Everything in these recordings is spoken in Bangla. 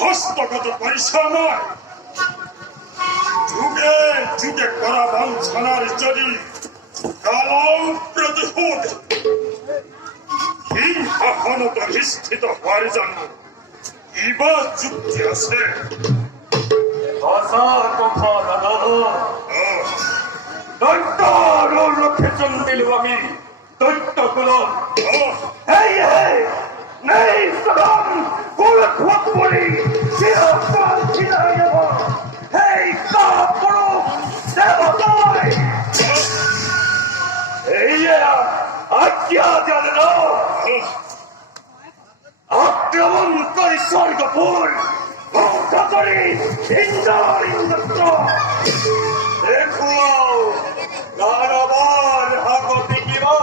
হস্তগত পরিশ্রময় যুগে যুগে করা বঞ্চনার যদি কালম প্রতিশোধ হিংসাহনত অধিষ্ঠিত হওয়ার জন্য ইবা যুক্তি আছে। লক্ষ্যে চন্দিল আমি দৈত্য গুল নেই সদম কুল খোপরি চিরকাল ছিনাই যাব এই কাপুরু দেবতাই এই আজ্ঞা জানেন আক্রমণকারী স্বর্গপুর ধ্বংস করি ইন্দ্র ইন্দ্র দেখো নানাবার হাগতি কিবা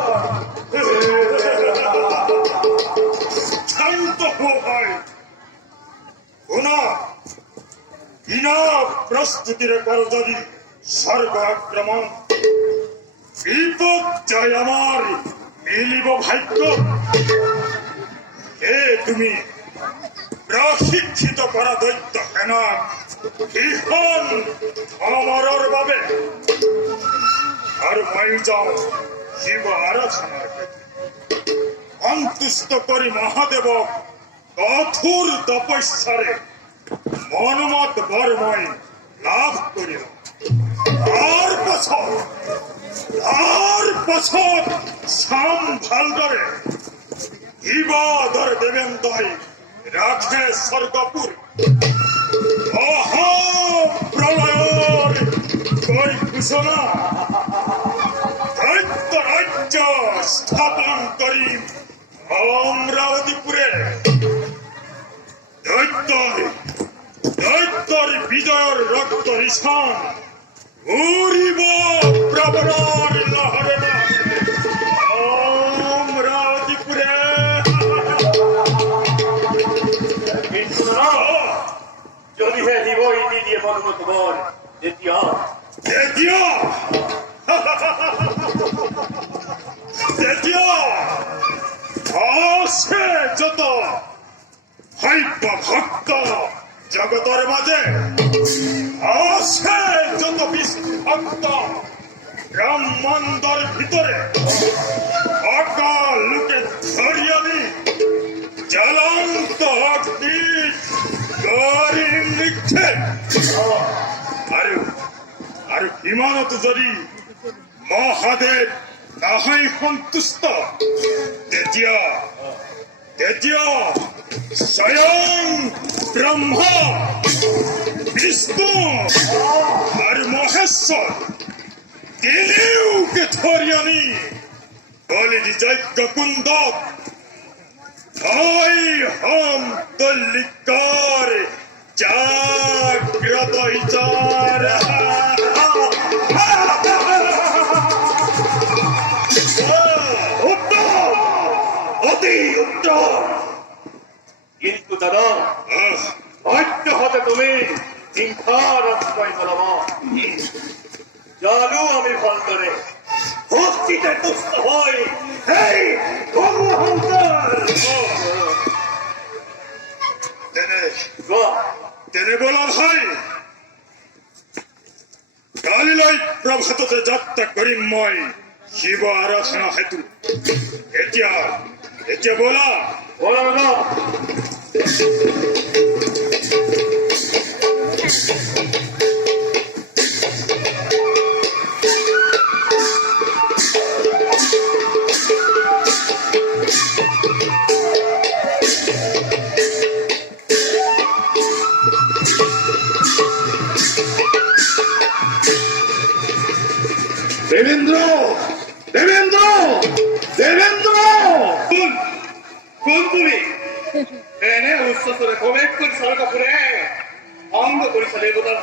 প্রস্তুতির কর যদি স্বর্গ আক্রমণ বিপদ জয় আমার মিলিব ভাগ্য। হে তুমি প্রশিক্ষিত করা দৈত্য হেন ভীষণ অমরর ভাবে আর মই যাও শিব আরাধনার সন্তুষ্ট করি মহাদেব কঠোর তপস্যারে মনমত বরময় লাভ করিল। আর বছর সম্ভালরে ইবাদর দেবেন্দয় রাখে স্বর্গপুর প্রলয়ের কই ঘোষণা দৈত্য রাজ্য স্থাপন করি অমরাবতীপুরে। দৈত্যর বিজয়ের রক্ত নিশান উড়িব প্রবরার লহরে অমরাবতীপুরে। যদি হে নিবই দিয়ে বলব তোমার দ্বিতীয় আসে যত হৈব ভক্ত জগতের মাঝে আসে যত ভক্ত ব্রহ্মাণ্ডর ভিতরে অকাল লোকে ধরিয়ে দি জ্বলন্ত অগ্নি গরি নিচ্ছে। আর বিমানত যদি মহাদেব নাহাই সন্তুষ্ট তেতিয়া স্বয়ং ব্রহ্মা বিষ্ণু আর মহেশ্বর তিনিওকে ধরি আনি বলি যজ্ঞ কুন্দ হম তল্লিকার জাগ্রত ইচার। অতি উত্তম, কিন্তু দাদা অন্য হতে তুমি হিংসার আশ্রয় করব জানো আমি ফল করে হস্তিতে তুষ্ট হই। এই তেনে বলা ভাই কালিলৈ প্রভাততে যাত্রা করিম মই শিব আরাধনা হেতু। এতিয়া বলা দেবেন্দ্র দেবেন্দ্র দেবেন্দ্র কোন তুমি? এনে উচ্চস্তরে কমেট কৰি চালকা ফুৰে অংগ কৰি চালে বোধাৰ